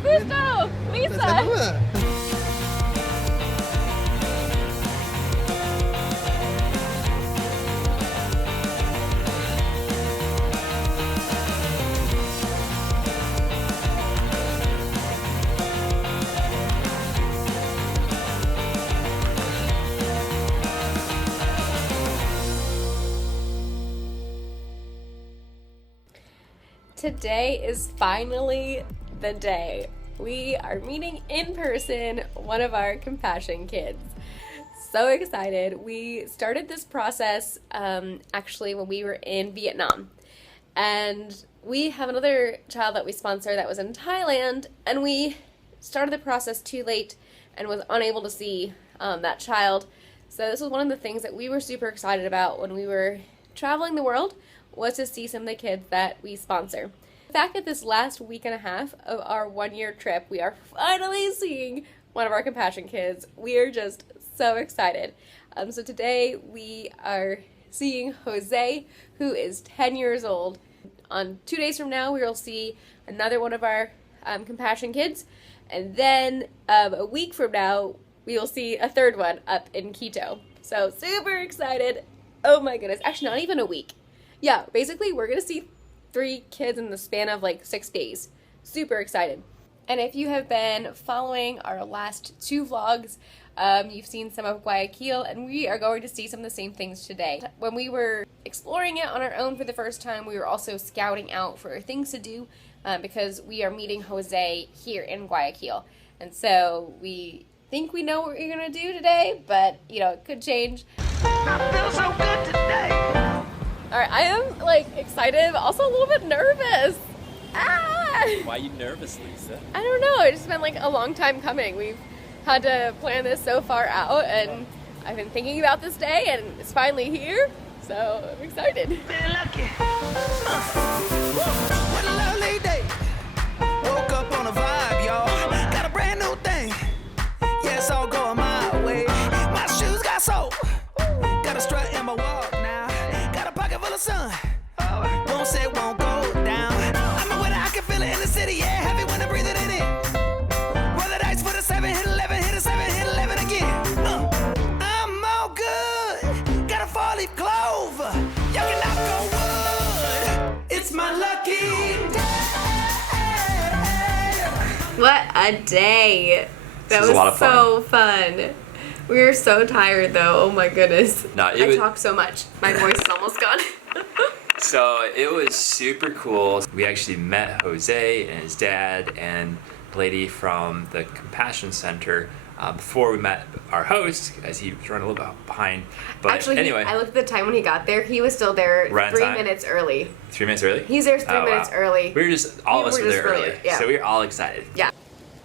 Mucho gusto, Lisa. Today is finally the day. We are meeting in person one of our compassion kids. So excited. We started this process actually when we were in Vietnam. And we have another child that we sponsor that was in Thailand, and we started the process too late and was unable to see that child. So this was one of the things that we were super excited about when we were traveling the world, was to see some of the kids that we sponsor. The fact that this last week and a half of our 1-year trip, we are finally seeing one of our compassion kids. We are just so excited. So today we are seeing Jose, who is 10 years old. On 2 days from now, we will see another one of our compassion kids. And then a week from now, we will see a third one up in Quito. So super excited. Oh my goodness. Actually, not even a week. Yeah, basically we're going to see 3 kids in the span of like 6 days. Super excited. And if you have been following our last 2 vlogs, you've seen some of Guayaquil, and we are going to see some of the same things today. When we were exploring it on our own for the first time, we were also scouting out for things to do because we are meeting Jose here in Guayaquil. And so we think we know what we're going to do today, but you know, it could change. I feel so good today. Alright, I am like excited, but also a little bit nervous. Ah! Why are you nervous, Lisa? I don't know, it's just been like a long time coming. We've had to plan this so far out, and I've been thinking about this day, and it's finally here, so I'm excited. Feeling lucky. What a lovely day. Woke up on a vibe, y'all. Got a brand new thing. Yeah, it's all going my way. My shoes got sold. Got a strut in my walk now. Got a pocket full of sun. Won't say it won't go down. I'm a winner, I can feel it in the city. Yeah, heavy when I breathe it in it. Roll the dice for the 7, hit 11, hit a 7, hit 11 again. I'm all good. Got a 4-leaf clover. Y'all can knock on wood. It's my lucky day. What a day! That was a lot of so fun. We were so tired though, oh my goodness. I talked so much. My voice is almost gone. So it was super cool. We actually met Jose and his dad and a lady from the Compassion Center before we met our host, as he was running a little bit behind. But actually, anyway, I looked at the time when he got there. He was still there right 3 minutes early. 3 minutes early? He's there 3 minutes early. We were just, all of us were there early. Yeah. So we were all excited. Yeah.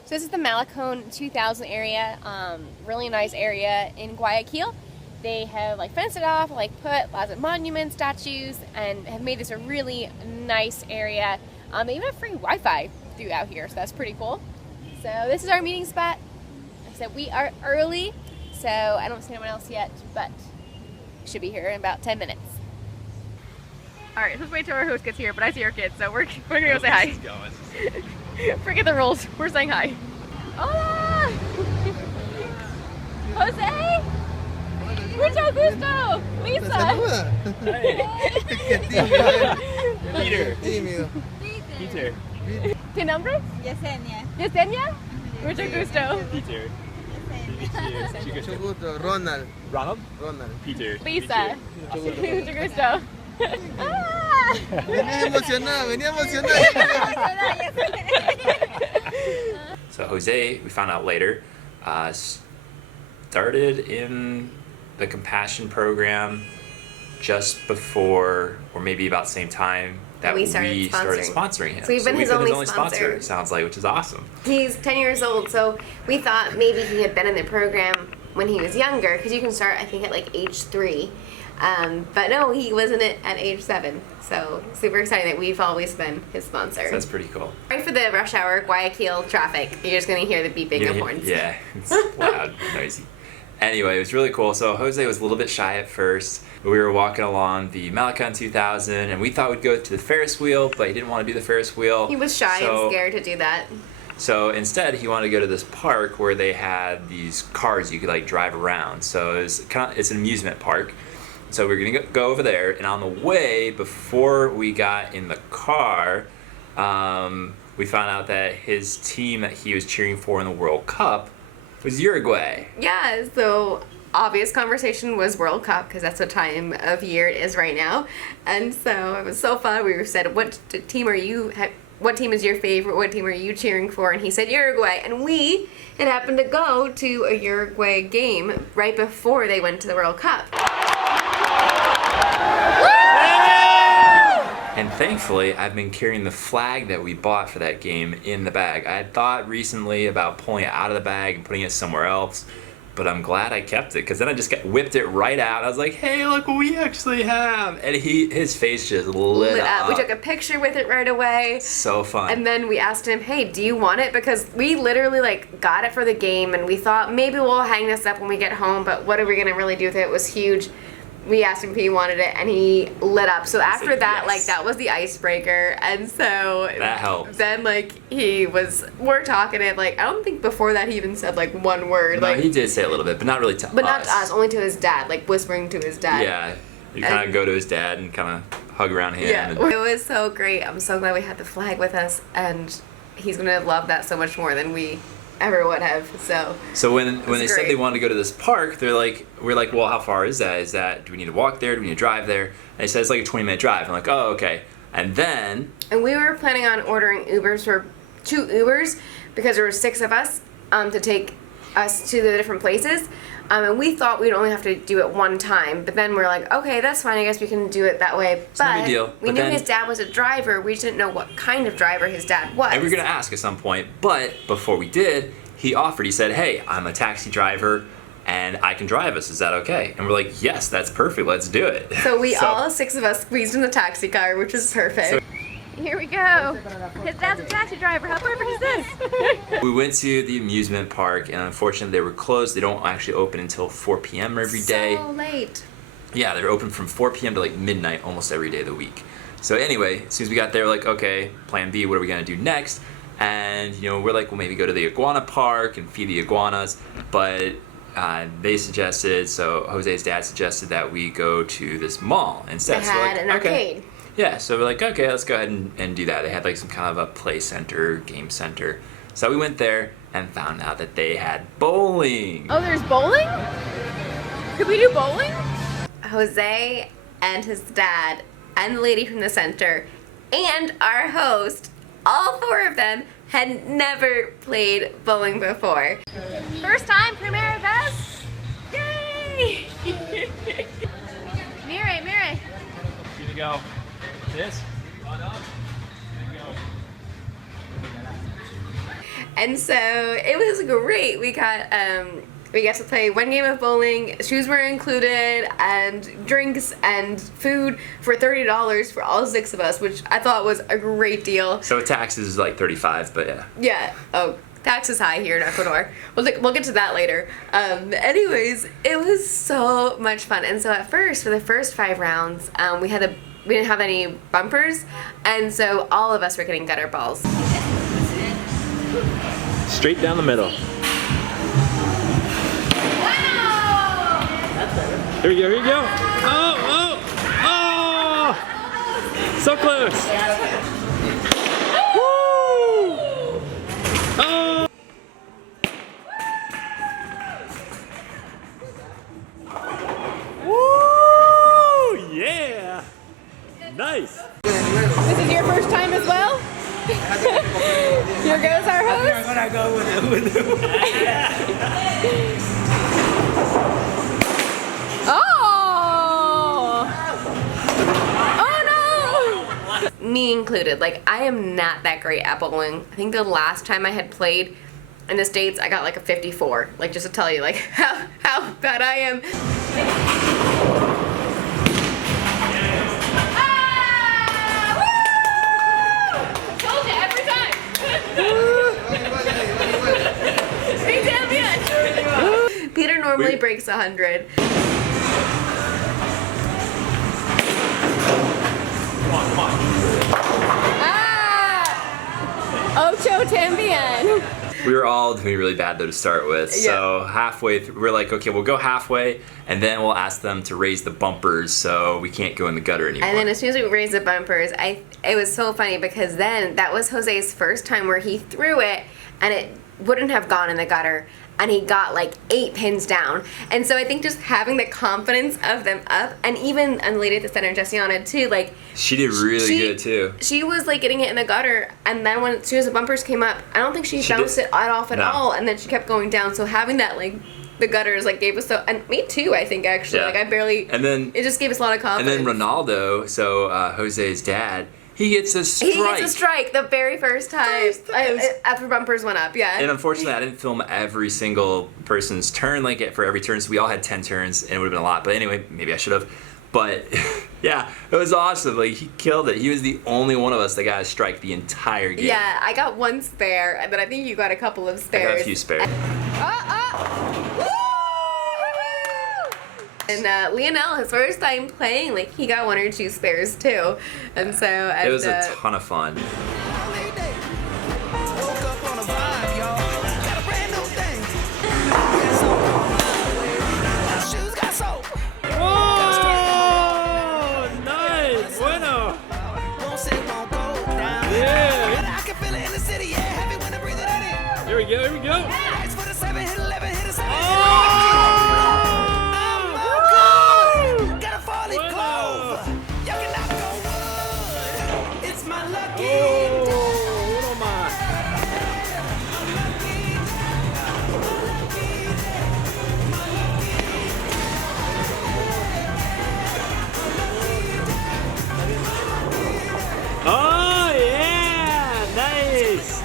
So this is the Malecon 2000 area, really nice area in Guayaquil. They have like fenced it off, like put lots of monuments, statues, and have made this a really nice area. They even have free Wi-Fi throughout here, so that's pretty cool. So this is our meeting spot. Like I said, we are early, so I don't see anyone else yet, but we should be here in about 10 minutes. All right, let's wait till our host gets here, but I see our kids, so we're gonna go say hi. Forget the rules. We're saying hi. Hola! Jose! Mucho gusto! Lisa! Peter. Peter. ¿Tu nombre? Yesenia. Yesenia? Mucho gusto. Peter. Mucho gusto, Ronald. Ronald? Ronald. Peter. Lisa. Mucho gusto. Ah! Venía emocionada. So Jose, we found out later, started in the Compassion program just before, or maybe about the same time that we started sponsoring him. So we've been his only sponsor. It sounds like, which is awesome. He's 10 years old, so we thought maybe he had been in the program when he was younger, because you can start, I think, at like age 3. But no, he was in it at age 7. So super exciting that we've always been his sponsor. So that's pretty cool. Right for the rush hour Guayaquil traffic, you're just going to hear the beeping of horns. Yeah, it's loud, noisy. Anyway, it was really cool. So Jose was a little bit shy at first. We were walking along the Malecon 2000, and we thought we'd go to the Ferris wheel, but he didn't want to do the Ferris wheel. He was shy and scared to do that. So instead, he wanted to go to this park where they had these cars you could like drive around. So it's an amusement park. So we're gonna go over there, and on the way, before we got in the car, we found out that his team that he was cheering for in the World Cup was Uruguay. Yeah, so obvious conversation was World Cup, because that's what time of year it is right now. And so it was so fun. We said, what team is your favorite? What team are you cheering for? And he said Uruguay. And we had happened to go to a Uruguay game right before they went to the World Cup. And thankfully, I've been carrying the flag that we bought for that game in the bag. I had thought recently about pulling it out of the bag and putting it somewhere else, but I'm glad I kept it, because then I just whipped it right out. I was like, hey, look what we actually have. And his face just lit up. We took a picture with it right away. So fun. And then we asked him, hey, do you want it? Because we literally got it for the game, and we thought maybe we'll hang this up when we get home, but what are we gonna really do with it? It was huge. We asked him if he wanted it, and he lit up. So after that, yes. that was the icebreaker. And so that helped. Then he was more talkative. I don't think before that he even said one word. No, he did say a little bit, but not really to us. But not to us, only to his dad, whispering to his dad. Yeah, you kind of go to his dad and kind of hug around him. Yeah, it was so great. I'm so glad we had the flag with us, and he's gonna love that so much more than we ever would have. So when they said they wanted to go to this park, we're like, well, how far is that? Do we need to walk there? Do we need to drive there? And they said it's like a 20-minute drive. I'm like, oh, okay. And we were planning on ordering Ubers for 2 Ubers, because there were 6 of us to take us to the different places. And we thought we'd only have to do it one time, but then we're like, okay, that's fine. I guess we can do it that way. It's no big deal. We knew his dad was a driver. We just didn't know what kind of driver his dad was. And we were going to ask at some point, but before we did, he said, hey, I'm a taxi driver and I can drive us. Is that okay? And we're like, yes, that's perfect. Let's do it. So all 6 of us squeezed in the taxi car, which is perfect. So, here we go. His dad's a taxi driver. How perfect is this? we went to the amusement park, and unfortunately they were closed. They don't actually open until 4 p.m. every day. So late. Yeah, they're open from 4 p.m. to midnight almost every day of the week. So anyway, as soon as we got there, we're like, okay, plan B, what are we going to do next? And, we're like, well, maybe go to the iguana park and feed the iguanas. But they suggested, so Jose's dad suggested that we go to this mall instead. They had an arcade. Yeah, so we're like, okay, let's go ahead and do that. They had some kind of a play center, game center. So we went there and found out that they had bowling. Oh, there's bowling? Could we do bowling? Jose and his dad and the lady from the center and our host, all 4 of them had never played bowling before. First time, primera vez? Yay! Mire. Here you go. This? And so it was great. We got to play 1 game of bowling. Shoes were included, and drinks and food for $30 for all 6 of us, which I thought was a great deal. So taxes is $35, but yeah. Yeah. Oh, tax is high here in Ecuador. We'll get to that later. Anyways, it was so much fun. And so at first, for the first 5 rounds, we didn't have any bumpers, and so all of us were getting gutter balls. Straight down the middle. Wow! Here we go. Oh! So close. Woo! Oh! Woo! Yeah! Nice. This is your first time as well? Here goes our host. I'm gonna go with it. Oh no! Me included. I am not that great at bowling. I think the last time I had played in the States, I got a 54. Just to tell you, how bad I am. Peter normally breaks 100. Ocho Tim in the end. We were all doing really bad though to start with. So halfway through, we're like, okay, we'll go halfway, and then we'll ask them to raise the bumpers so we can't go in the gutter anymore. And then as soon as we raised the bumpers, it was so funny because then that was Jose's first time where he threw it and it wouldn't have gone in the gutter. And he got like 8 pins down. And so I think just having the confidence of them up, and even the lady at the center, Jessiana, too, like... She did really good, too. She was like getting it in the gutter, and then as soon as the bumpers came up, I don't think she bounced it off at all, and then she kept going down. So having that, like, the gutters, like, gave us so... And me, too, I think, actually. Yeah. Like, I barely... And then... It just gave us a lot of confidence. And then Ronaldo, so Jose's dad... He gets a strike. He gets a strike the very first time. After bumpers went up, yeah. And unfortunately, I didn't film every single person's turn, like for every turn, so we all had 10 turns, and it would have been a lot. But anyway, maybe I should have. But yeah, it was awesome. Like, he killed it. He was the only one of us that got a strike the entire game. Yeah, I got 1 spare, and then I think you got a couple of spares. I got a few spares. And Lionel, his first time playing, like, he got 1 or 2 spares too, and so it was a ton of fun. Woke up on a vibe, y'all. Got a brand new thing. Yes, I'm on my way. My shoes got sold. Oh, nice. Bueno. Won't say won't go down. Yeah. But I can feel it in the city, yeah. Heavy when I breathe it in. Here we go. Here we go. Lights for the 7, hit 11, hit a 7. Got a fall-leaf clove. Y'all can knock on wood. It's my lucky day. Oh, my. Oh, yeah. Nice.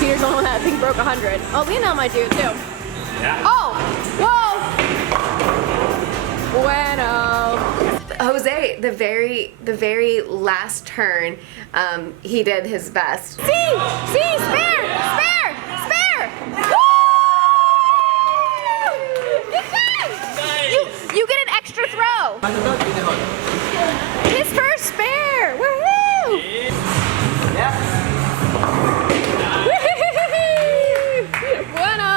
Peter's the only one that I think broke 100. Oh, Lionel might do it too. Yeah. Oh, whoa. Bueno. Jose, the very last turn, he did his best. See, spare. Woo! Good job. You get an extra throw. His first spare. Woohoo! Bueno.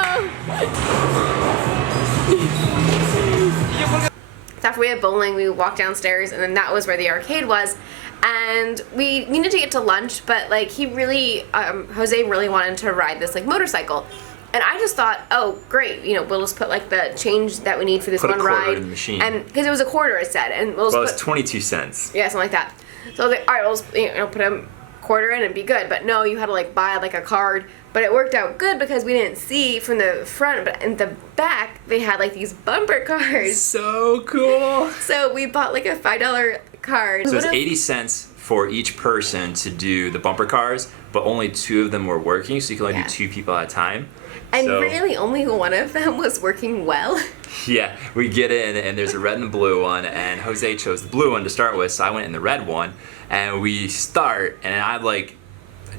After we had bowling, we walked downstairs, and then that was where the arcade was. And we needed to get to lunch, but like Jose really wanted to ride this like motorcycle. And I just thought, oh, great, we'll just put like the change that we need for this Put a one quarter ride. in the machine. And because it was a quarter, it said, and we'll just Well, it's 22 cents. yeah, something like that. So I was like, all right, we'll just, put a quarter in and be good. But no, you had to like buy like a card. But it worked out good because we didn't see from the front, but in the back they had like these bumper cars. So cool. So we bought like a $5 card. So it's 80 cents for each person to do the bumper cars, but only 2 of them were working, so you can only do 2 people at a time. And So- really only one of them was working well. Yeah, we get in and there's a red and a blue one, and Jose chose the blue one to start with, so I went in the red one, and we start, and I'm like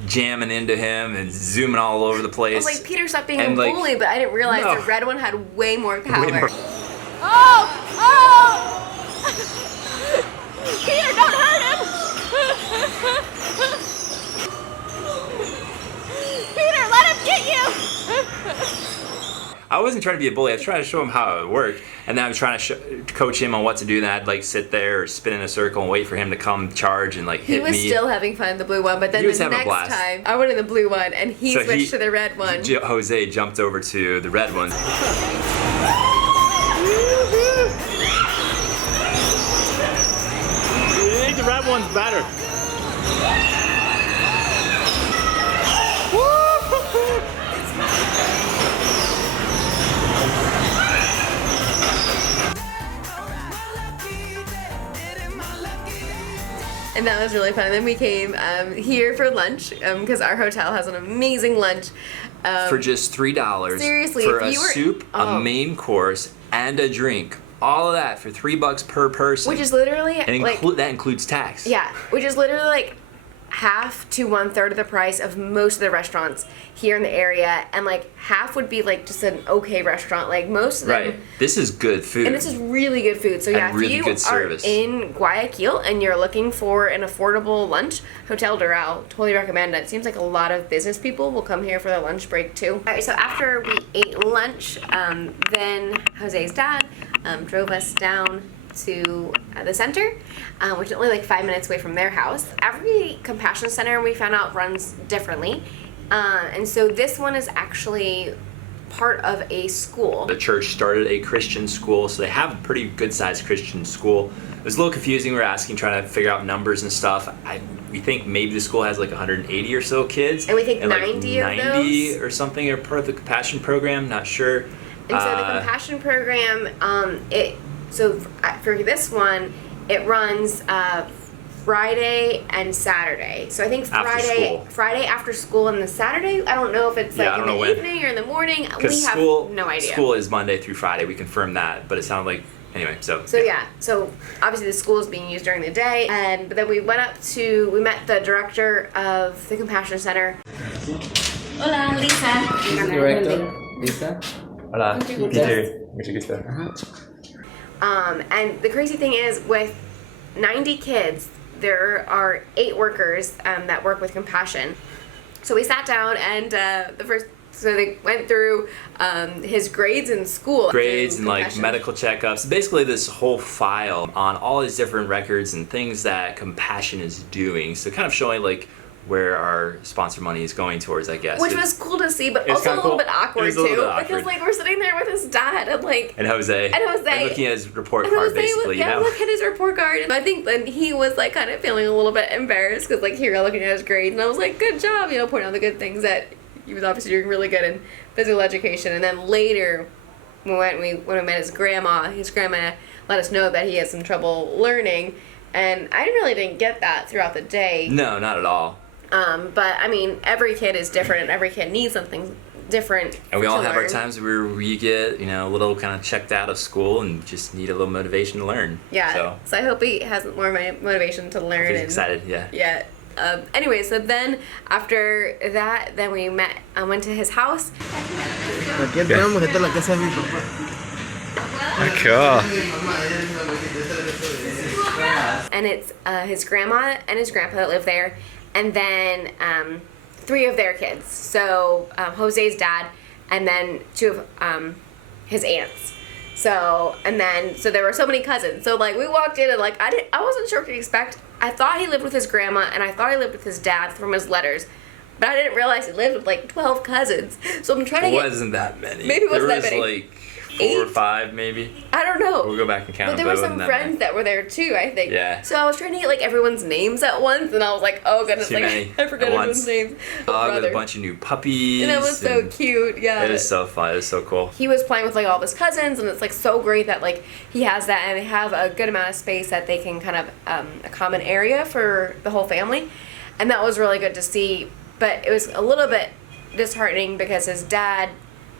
jamming into him and zooming all over the place. I was like, Peter, stop being a And, like, bully, but I didn't realize no. the red one had way more power. Way more- Oh! Peter, don't hurt him! Peter, let him get you! I wasn't trying to be a bully. I was trying to show him how it worked, and then I was trying to coach him on what to do. Then I'd like sit there or spin in a circle and wait for him to come charge and like He hit was me. still having fun in the blue one, but then He was the having a next blast. time I went in the blue one and he So switched to the red one. Jose jumped over to the red one. I think the red one's better. And that was really fun. And then we came here for lunch because our hotel has an amazing lunch. For just $3. Seriously, for if a you were- soup, oh. a main course, and a drink. All of that for $3 per person. Which is literally and like that includes tax. yeah, which is literally like half to 1/3 of the price of most of the restaurants here in the area, and like half would be like just an okay restaurant. Like most of them. Right. This is good food. And this is really good food. So yeah, And really if you good service. are in Guayaquil and you're looking for an affordable lunch, Hotel Doral, totally recommend it. It seems like a lot of business people will come here for their lunch break too. All right, so after we ate lunch, then Jose's dad drove us down to the center, which is only like 5 minutes away from their house. Every compassion center we found out runs differently, and so this one is actually part of a school. The church started a Christian school, so they have a pretty good-sized Christian school. It was a little confusing. We were trying to figure out numbers and stuff. We think maybe the school has like 180 or so kids, and we think and 90 like of 90 those or something are part of the compassion program. Not sure. And so the compassion program, for this one, it runs Friday and Saturday. So I think Friday after school, and the Saturday, I don't know if it's like in the evening or in the morning. We have no idea. School is Monday through Friday. We confirmed that, but it sounded like anyway. So obviously the school is being used during the day, but then we met the director of the compassion center. Hola, Lisa. Director, Lisa. Hola. Peter. Mucho gusto. And the crazy thing is, with 90 kids, there are 8 workers that work with compassion. So we sat down, and so they went through his grades in school. Grades and like medical checkups. Basically this whole file on all his different records and things that compassion is doing. So kind of showing like where our sponsor money is going towards, I guess. Which was cool to see, but also a little bit awkward too. Because like we're sitting there with his dad and Jose. And looking at his report card basically, look at his report card. And I think then he was like kind of feeling a little bit embarrassed because like here you're looking at his grades, and I was like, good job, pointing out the good things that he was obviously doing really good in physical education. And then later when we met his grandma let us know that he had some trouble learning, and I really didn't get that throughout the day. No, not at all. But I mean, every kid is different, and every kid needs something different. And we all have our times where we get, a little kind of checked out of school and just need a little motivation to learn. Yeah. So I hope he has more motivation to learn. He's excited. Yeah. Yeah. Anyway, so then after that, then we went to his house. Aquí entramos, esta es la casa de mi papá. Cool. And it's his grandma and his grandpa that live there, and then 3 of their kids. So Jose's dad, and then 2 of his aunts. So there were so many cousins. So like we walked in and like I wasn't sure what to expect. I thought he lived with his grandma, and I thought he lived with his dad from his letters, but I didn't realize he lived with like 12 cousins. So I'm trying to get. It wasn't that many. Maybe it wasn't that many. There was like 4 or 5 maybe. I don't know. We'll go back and count. But there were some friends that were there too, I think. Yeah. So I was trying to get like everyone's names at once, and I was like, oh goodness, like I forgot everyone's names. Dog with a bunch of new puppies. And it was so cute. Yeah. It is so fun. It is so cool. He was playing with like all of his cousins, and it's like so great that like he has that, and they have a good amount of space that they can kind of a common area for the whole family, and that was really good to see. But it was a little bit disheartening because his dad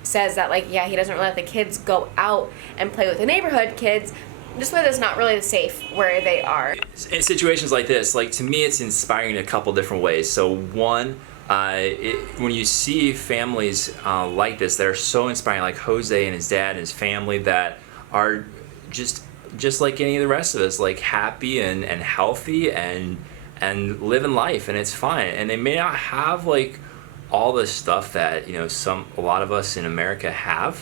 says that like he doesn't really let the kids go out and play with the neighborhood kids, just where it's not really safe where they are. In situations like this, like to me it's inspiring in a couple different ways. So one, when you see families like this that are so inspiring, like Jose and his dad and his family that are just like any of the rest of us, like happy and healthy and living life, and it's fine, and they may not have like all the stuff that a lot of us in America have,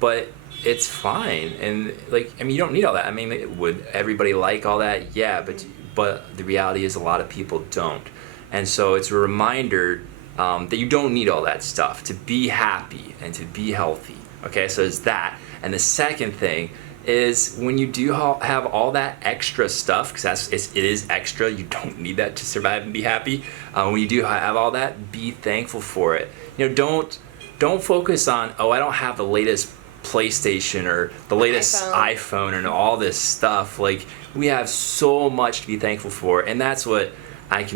but it's fine. And like you don't need all that. Would everybody like all that? Yeah, but the reality is a lot of people don't, and so it's a reminder that you don't need all that stuff to be happy and to be healthy. Okay, so it's that. And the second thing is when you do have all that extra stuff, because it is extra, you don't need that to survive and be happy. When you do have all that, be thankful for it. Don't focus on, I don't have the latest PlayStation or the latest iPhone and all this stuff. Like, we have so much to be thankful for, and that's what that's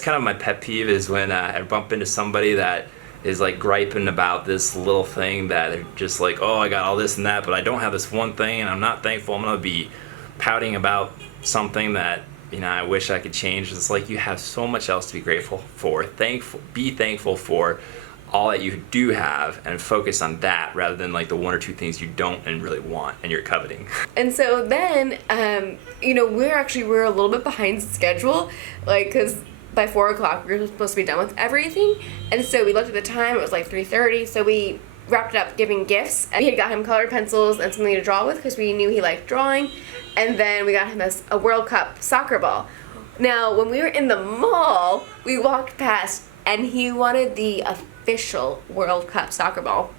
kind of my pet peeve, is when I bump into somebody that is like griping about this little thing that they're just like, I got all this and that, but I don't have this one thing and I'm not thankful. I'm gonna be pouting about something that I wish I could change. It's like you have so much else to be grateful for. Be thankful for all that you do have and focus on that rather than like the one or two things you don't and really want and you're coveting. And so then, we're a little bit behind schedule, like, because by 4 o'clock we were supposed to be done with everything. And so we looked at the time, it was like 3:30, so we wrapped it up giving gifts. And we had got him colored pencils and something to draw with because we knew he liked drawing. And then we got him a World Cup soccer ball. Now, when we were in the mall, we walked past and he wanted the official World Cup soccer ball.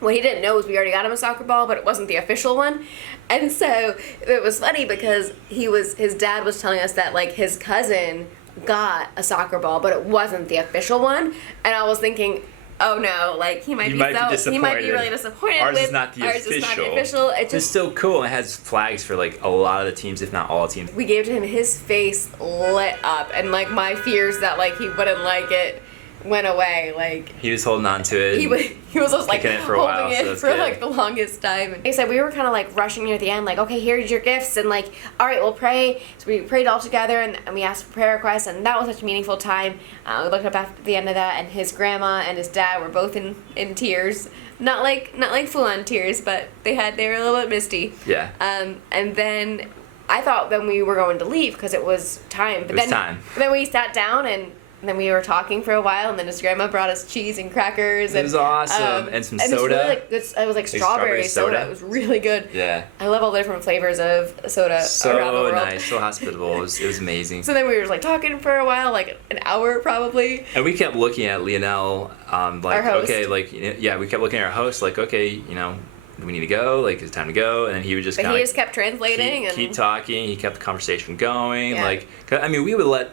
What he didn't know was we already got him a soccer ball, but it wasn't the official one. And so it was funny because his dad was telling us that like his cousin got a soccer ball, but it wasn't the official one. And I was thinking, oh no, like he might be really disappointed. Ours with is not the ours official. Is not the official. It's still cool. It has flags for like a lot of the teams, if not all teams. We gave it to him. His face lit up, and like my fears that like he wouldn't like it went away. Like he was holding on to it. He was just like it for a holding while, it so for good. like the longest time. Like I said, we were kind of like rushing near the end. Like, okay, here's your gifts, and like, all right, we'll pray. So we prayed all together, and we asked for prayer requests, and that was such a meaningful time. We looked up after the end of that, and his grandma and his dad were both in tears. Not like full on tears, but they were a little bit misty. Yeah. And then I thought then we were going to leave because it was time. But then we sat down and then we were talking for a while, and then his grandma brought us cheese and crackers. It was awesome, and some soda. It was like strawberry soda. It was really good. Yeah. I love all the different flavors of soda around the So world. nice, so hospitable. It was amazing. So then we were like talking for a while, like an hour probably. And we kept looking at Lionel, Our host. okay, like, we kept looking at our host, like, okay, do we need to go? Like, is it time to go? And then he would just But he just kept translating keep talking. He kept the conversation going. Yeah. Like, we would let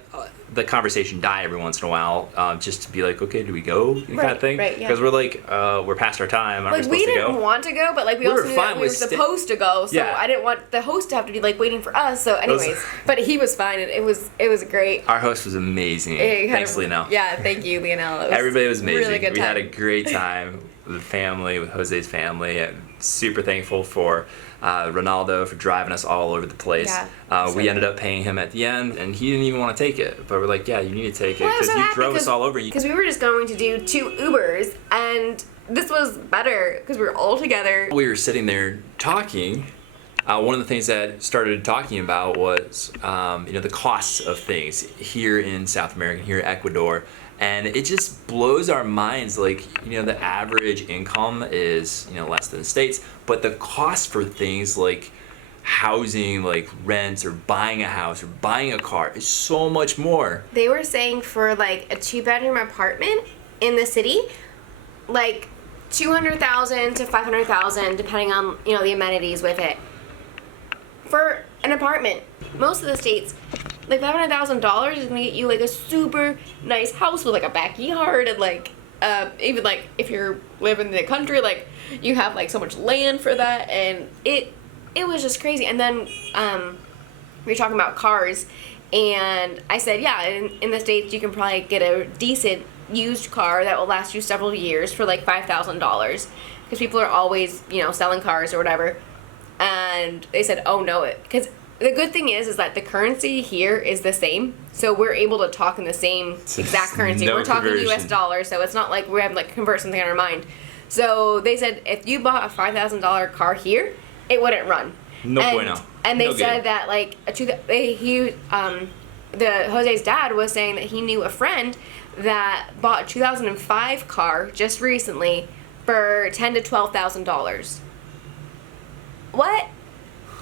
the conversation die every once in a while, just to be like, okay, do we go? Kind of thing. Right, yeah. Because we're like, we're past our time. Aren't we supposed we to go? didn't want to go, but like we also knew that we were supposed to go, so Yeah. I didn't want the host to have to be like waiting for us. So, anyways, but he was fine, and it was great. Our host was amazing. Thanks, Lionel. Yeah, thank you, Lionel. Everybody was amazing. Really good we time. had a great time with the family, with Jose's family. I'm super thankful for Ronaldo for driving us all over the place. Yeah, we ended up paying him at the end, and he didn't even want to take it. But we're like, yeah, you need to take it Well, I was because so you happy drove us all over. Because we were just going to do 2 Ubers, and this was better because we were all together. We were sitting there talking. One of the things that started talking about was, the costs of things here in South America, here in Ecuador. And it just blows our minds, like, the average income is, less than the States, but the cost for things like housing, like rent or buying a house or buying a car is so much more. They were saying for like a 2-bedroom apartment in the city, like $200,000 to $500,000, depending on, the amenities with it. For an apartment, most of the states, like $500,000 is gonna get you like a super nice house with like a backyard and like even like if you're living in the country, like you have like so much land for that, and it was just crazy. And then we were talking about cars, and I said, yeah, in the States you can probably get a decent used car that will last you several years for like $5,000 because people are always selling cars or whatever. And they said, oh no, because the good thing is that the currency here is the same, so we're able to talk in the same exact currency. No we're talking conversion. U.S. dollars, so it's not like we have like convert something in our mind. So they said if you bought a $5,000 car here, it wouldn't run. No bueno. And they No said good. that like Jose's dad was saying that he knew a friend that bought a 2005 car just recently for $10,000 to $12,000. What?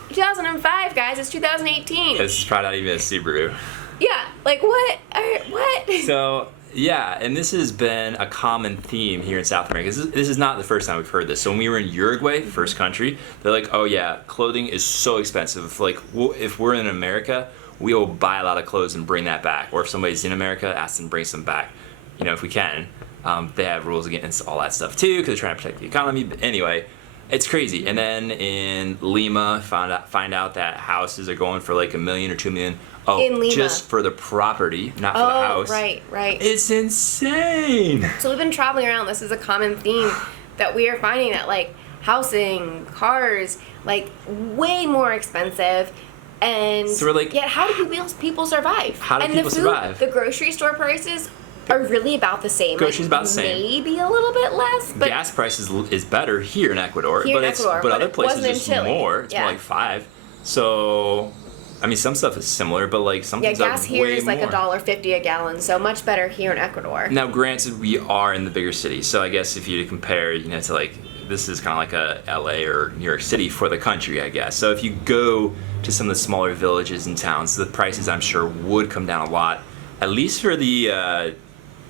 2005, guys. It's 2018. This is probably not even a Subaru. Yeah. Like what? What? So, yeah, and this has been a common theme here in South America. This is not the first time we've heard this. So when we were in Uruguay, the first country, they're like, oh yeah, clothing is so expensive. Like, if we're in America, we will buy a lot of clothes and bring that back. Or if somebody's in America, ask them to bring some back, if we can. They have rules against all that stuff too, because they're trying to protect the economy. But anyway, it's crazy. And then in Lima, find out that houses are going for like $1 million or $2 million. Oh, In Lima. just for the property, not for the house. Right. It's insane. So we've been traveling around. This is a common theme that we are finding that like housing, cars, like way more expensive. And So we're like, yet how do people survive? How do and people the food, survive? The grocery store prices are really about the same. Groceries about the same. Maybe a little bit less, but gas prices is better here in Ecuador, Here but in it's Ecuador, but but other it places wasn't in it's Chile. more. It's Yeah. more like 5. So, I mean, some stuff is similar, but like some yeah, things gas are here way is like more. $1.50 a gallon, so much better here in Ecuador. Now, granted, we are in the bigger cities, so I guess if you compare, to like, this is kind of like a LA or New York City for the country, I guess. So if you go to some of the smaller villages and towns, the prices I'm sure would come down a lot, at least for the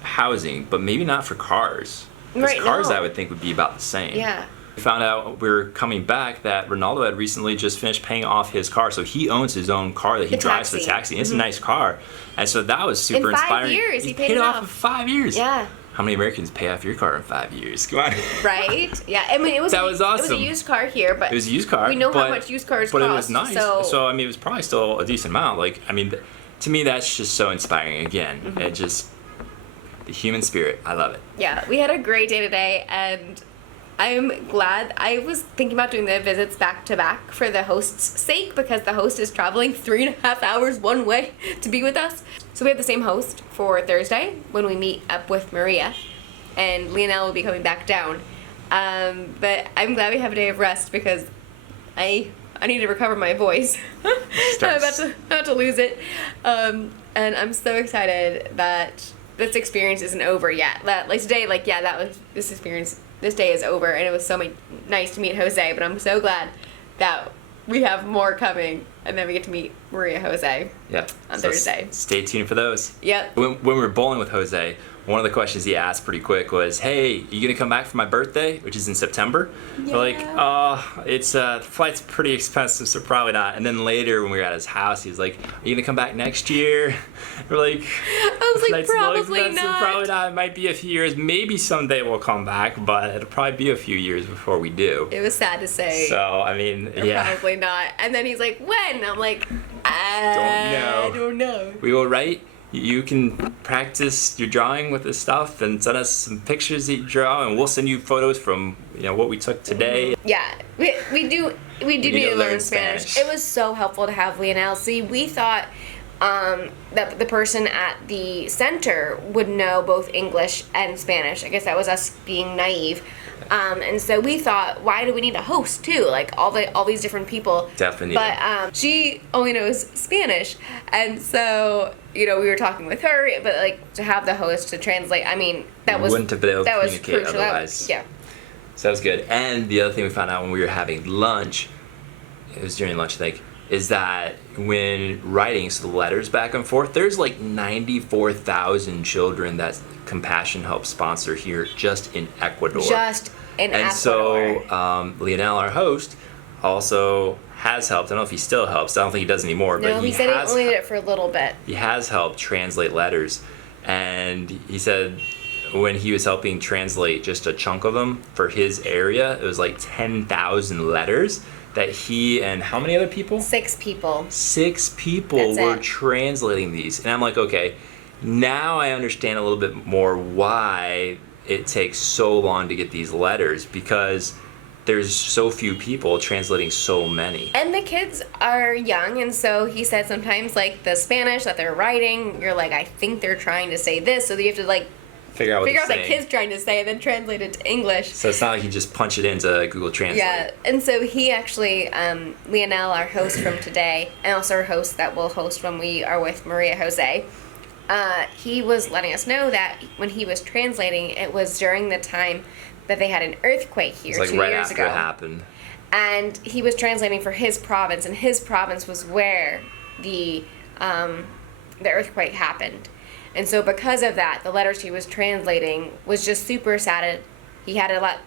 housing, but maybe not for cars. Because Right, cars, no. I would think, would be about the same. Yeah. We found out we were coming back that Ronaldo had recently just finished paying off his car, so he owns his own car that he The drives for taxi. the taxi. It's a nice car, and so that was super In 5 inspiring. years, he paid it it off off. in 5 years. Yeah. How many Americans pay off your car in 5 years? Come on. Right? Yeah. I mean, it was That was It awesome. was a used car here, but It was a used car. we know how but- much used cars but cost. it was nice. So, I mean, it was probably still a decent amount. Like, I mean, to me, that's just so inspiring. Again, Mm-hmm. it just the human spirit. I love it. yeah, we had a great day today, and I'm glad. I was thinking about doing the visits back to back for the host's sake, because the host is traveling 3.5 hours one way to be with us. So we have the same host for Thursday when we meet up with Maria, and Leonel will be coming back down. But I'm glad we have a day of rest, because I need to recover my voice. I'm about to lose it. And I'm so excited that this experience isn't over yet. Like today, that was this experience. This day is over, and it was so nice to meet Jose. But I'm so glad that we have more coming, and then we get to meet Maria Jose. Yeah. On So Thursday. Stay tuned for those. Yep. When we were bowling with Jose, one of the questions he asked pretty quick was, "Hey, you gonna come back for my birthday, which is in September?" We're like, it's the flight's pretty expensive, so probably not. And then later, when we were at his house, he was like, "Are you gonna come back next year?" We're like, I was like, "Flight's a little probably expensive, not. Probably not. It might be a few years. Maybe someday we'll come back, but it'll probably be a few years before we do." It was sad to say. So I mean, yeah. Probably not. And then he's like, when? I'm like, Don't know. I don't know. We will write. You can practice your drawing with this stuff and send us some pictures that you draw, and we'll send you photos from what we took today. Yeah, we do need to learn Spanish. Spanish. It was so helpful to have Leonel. See, we thought that the person at the center would know both English and Spanish. I guess that was us being naive. And so we thought, why do we need a host too? Like all these different people. Definitely. But she only knows Spanish, and so we were talking with her. But like to have the host to translate, I mean, that was wouldn't have been able to that was communicate crucial. otherwise. Yeah. So that was good. And the other thing we found out when we were having lunch, it was during lunch, I think, is that when writing, so the letters back and forth, there's like 94,000 children that Compassion helps sponsor here just in Ecuador. Just in And Ecuador. so Leonel, our host, also has helped. I don't know if he still helps. I don't think he does anymore. No, but he said he has only did it for a little bit. he has helped translate letters, and he said when he was helping translate just a chunk of them for his area, it was like 10,000 letters that he and how many other people? 6 people. 6 people That's were it. translating these, and I'm like, okay, now I understand a little bit more why it takes so long to get these letters, because there's so few people translating so many. And the kids are young, and so he said sometimes like the Spanish that they're writing, you're like, I think they're trying to say this, so you have to like Figure out what figure they're out what the saying. kid's trying to say and then translate it to English. So it's not like you just punch it into Google Translate. Yeah, and so he actually, Leonel, our host from today, and also our host that will host when we are with Maria Jose, he was letting us know that when he was translating, it was during the time that they had an earthquake here It's like 2 right years after ago. it happened. And he was translating for his province, and his province was where the earthquake happened. And so because of that, the letters he was translating was just super sad. He had to let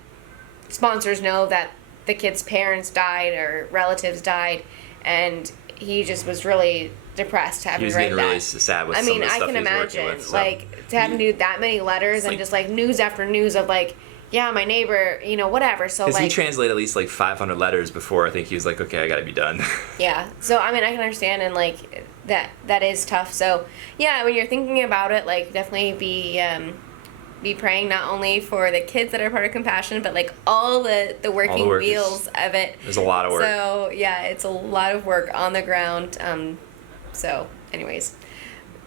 sponsors know that the kids' parents died or relatives died, and he just was really depressed having He was read getting that. really sad with I some mean, of the I stuff can he was working imagine, with. So. like, to have to do that many letters and like- just, like, news after news of, like, yeah, my neighbor, whatever. So, Because like... he translated at least like 500 letters before I think he was like, okay, I gotta be done. Yeah. So I mean, I can understand, and like that is tough. So yeah, when you're thinking about it, like definitely be be praying not only for the kids that are part of Compassion, but like all the working workers. wheels of it. There's a lot of work. So yeah, it's a lot of work on the ground. So anyways,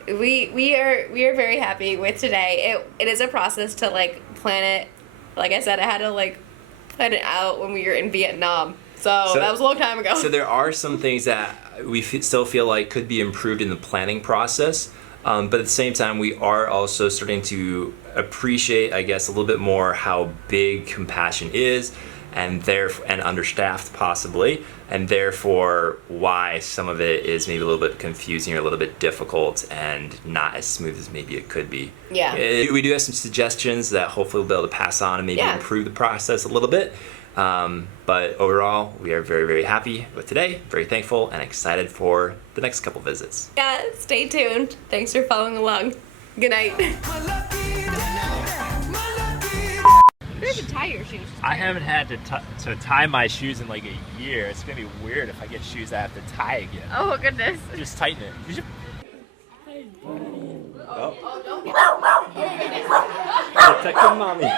we are very happy with today. It is a process to like plan it. Like I said, I had to like plan it out when we were in Vietnam. So that was a long time ago. So there are some things that we still feel like could be improved in the planning process. But at the same time, we are also starting to appreciate, I guess, a little bit more how big Compassion is, and understaffed possibly, and therefore why some of it is maybe a little bit confusing or a little bit difficult and not as smooth as maybe it could be. Yeah. We do have some suggestions that hopefully we'll be able to pass on and maybe improve the process a little bit. But overall, we are very, very happy with today, very thankful, and excited for the next couple visits. Yeah, stay tuned. Thanks for following along. Good night. You have to tie your shoes. I haven't had to tie my shoes in like a year. It's gonna be weird if I get shoes I have to tie again. Oh goodness. Just tighten it. Protect the mommy.